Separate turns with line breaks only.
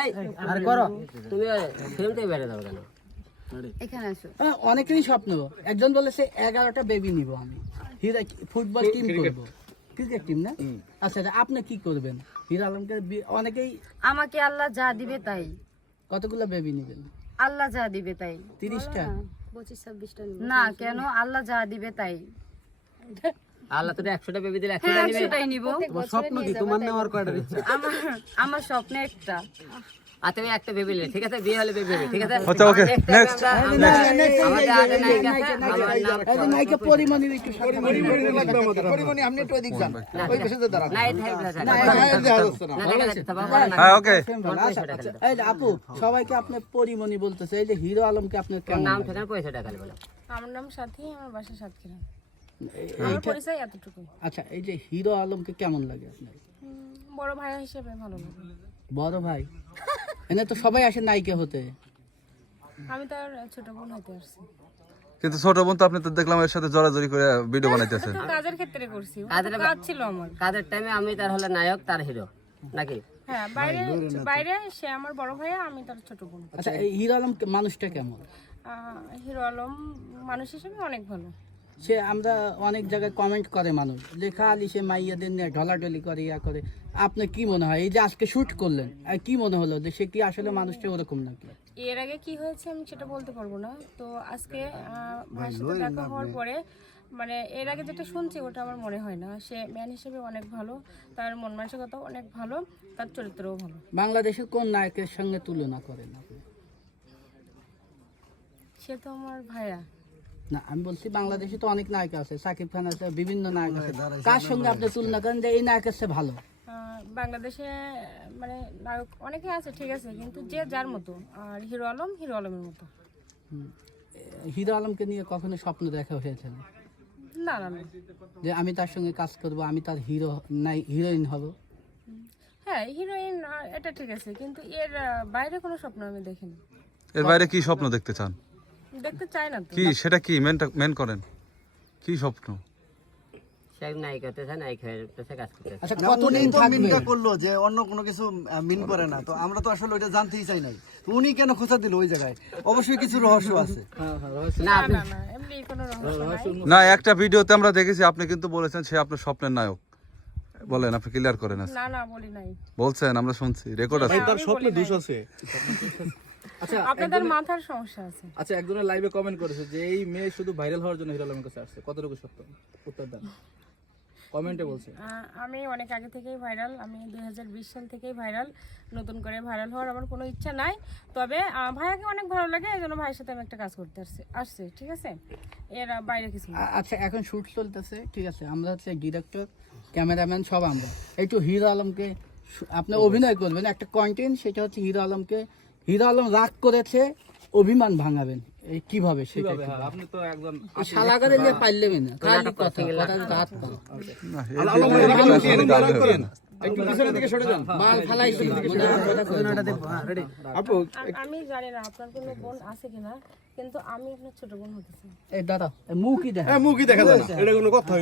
এই আর করো। তুমি ফিল্ম বেড়ে যাবে কেন?
এখানে আসো।
অনেকেরই স্বপ্ন। একজন বলেছে এগারোটা বেবি নিব আমি। হিরা ফুটবল টিম করব। ক্রিকেট টিম না? আচ্ছা আচ্ছা, আপনি কি করবেন? হিরা আলমকে অনেকেই
আমাকে আল্লাহ যা দিবে তাই।
কতগুলো বেবি নেবেন?
আল্লাহ যা দিবে তাই।
তিরিশটা?
পঁচিশ ছাব্বিশটা না কেন? আল্লাহ যা দিবে তাই।
আল্লাহ তোর একশোটা বেবি দিলে
হ্যাঁ
একশোটা নিবে।
একশোটাই নিব
স্বপ্ন কি? তোমার নেওয়ার কয়টা ইচ্ছা?
আমার আমার স্বপ্নে একটা।
আর তুমি বেবি নিলে ঠিক আছে? বিয়ে হলে বেবি ঠিক আছে?
আচ্ছা,
আমাদের আগে নায়িকা না, না, না,
হ্যাঁ ওকে।
এই আপু সবাইকে আপনি পরিমণি বলতেছে। এই যে হিরো আলমকে আপনার কেমন
নাম
লাগে?
ঠিকানা পয়সা টাকা বলো।
আমার নাম সাথী আমার বাসা সাতক্ষীরা।
আচ্ছা এই যে হিরো আলমকে কেমন লাগে আপনার?
বড় ভাইয়া হিসেবে ভালো লাগে।
বড় ভাই? এনে তো সবাই আসে নায়িকা হতে।
আমি তার ছোট বোন হতে আসছি
কিন্তু ছোট বোন তো আপনি তো দেখলাম এর সাথে জড়াজড়ি করে ভিডিও বানাইতেছেন
কাজের ক্ষেত্রে করছি
কাজের-
কাজ ছিল আমার।
কাদের টাইমে আমি তার হলে নায়ক তার হিরো নাকি?
হ্যাঁ বাইরে বাইরে সে আমার বড় ভাইয়া আমি তার ছোট বোন।
আচ্ছা এই হিরো আলম মানুষটা কেমন?
আহ, হিরো আলম মানুষ হিসেবে অনেক ভালো।
সে আমরা অনেক জায়গায় কমেন্ট করে মানুষ। যে খালি সে মাইয়াদের নিয়ে ঢলাঢলি করে ইয়া করে। আপনি কি মনে হয়? এই যে আজকে শুট করলেন আর কি মনে হলো যে সে কি আসলে মানুষটা ওরকম নাকি?
এর আগে কি হয়েছে আমি সেটা বলতে পারব না। তো আজকে সাথে দেখা হওয়ার পরে মানে এর আগে যেটা শুনছি ওটা আমার মনে হয় না। সে ম্যান হিসেবে অনেক ভালো তার মন মানসিকতাও অনেক ভালো তার চরিত্রও ভালো।
বাংলাদেশের কোন নায়কের সঙ্গে তুলনা করেন আপনি?
সে তো আমার ভাইয়া।
না আমি বলছি বাংলাদেশে তো অনেক নায়ক আছে সাকিব খান আছে বিভিন্ন নায়ক আছে। কার সঙ্গে আপনি তুলনা করেন যে এই নায়কের চেয়ে ভালো?
বাংলাদেশে মানে নায়ক অনেকে আছে ঠিক আছে কিন্তু যে যার মতো আর হিরো আলম হিরো আলমের মতো।
হিরো আলমকে নিয়ে কখনো স্বপ্ন দেখা হয়েছে না?
না না না।
যে আমি তার সঙ্গে কাজ করব আমি তার হিরো নাই হিরোইন হব?
হ্যাঁ হিরোইন এটা ঠিক আছে কিন্তু এর বাইরে কোনো স্বপ্ন আমি দেখিনি।
এর বাইরে কি স্বপ্ন দেখতে চান?
দেখতে চাই না
কি সেটা কি? মেনটা মেন করেন। কি স্বপ্ন?
আচ্ছা কতদিন
তো মিনটা করল যে অন্য কোনো কিছু মিন করে না। তো আমরা তো আসলে ওইটা জানতেই চাই নাই। উনি কেন খোঁচা দিল ওই জায়গায়? অবশ্যই কিছু রহস্য আছে।
না আপনি
না না এমনি কোনো রহস্য নাই।
না একটা ভিডিওতে আমরা দেখেছি আপনি কিন্তু বলেছেন সে আপনার স্বপ্নের নায়ক। বলেন আপনি ক্লিয়ার করেন
না না বলি নাই।
বলছেন আমরা শুনছি রেকর্ড আছে।
তার স্বপ্নে দোষ আছে।
আচ্ছা
আপনাদের মাথার সমস্যা আছে।
আচ্ছা একজনের লাইভে কমেন্ট করেছে যে এই মেয়ে শুধু ভাইরাল হওয়ার জন্য হিরো আলমের কাছে আসছে। কতটুকু সত্য? উত্তর দেন। কমেন্টে বলছে।
আমি অনেক আগে থেকেই ভাইরাল আমি দু হাজার বিশ সাল থেকেই ভাইরাল নতুন করে ভাইরাল হওয়ার আমার কোনো ইচ্ছা নাই। তবে ভাইয়াকে অনেক ভালো লাগে এই জন্য ভাইয়ের সাথে আমি একটা কাজ করতে আসছি আসছে ঠিক আছে? এর বাইরে কিছু
আচ্ছা এখন শুট চলতেছে ঠিক আছে? আমরা হচ্ছে ডিরেক্টর ক্যামেরাম্যান সব আমরা। একটু হিরো আলমকে আপনি অভিনয় করবেন একটা কন্টেন্ট সেটা হচ্ছে হিরো আলমকে হিরো আলম রাগ করেছে অভিমান ভাঙাবেন। এই কীভাবে সেটা?
হ্যাঁ, আপনি তো একজন
শালাগারে নিয়ে পারলেন না খালি কথা কথা হাত পা হয়
আ- আমি জানি না আপনার কোনো বোন আছে কিনা কিন্তু আমি আপনার ছোট বোন হতেছি
এই দাদা মুখই দেখা
মুখই দেখা যায় এটা কোনো কথা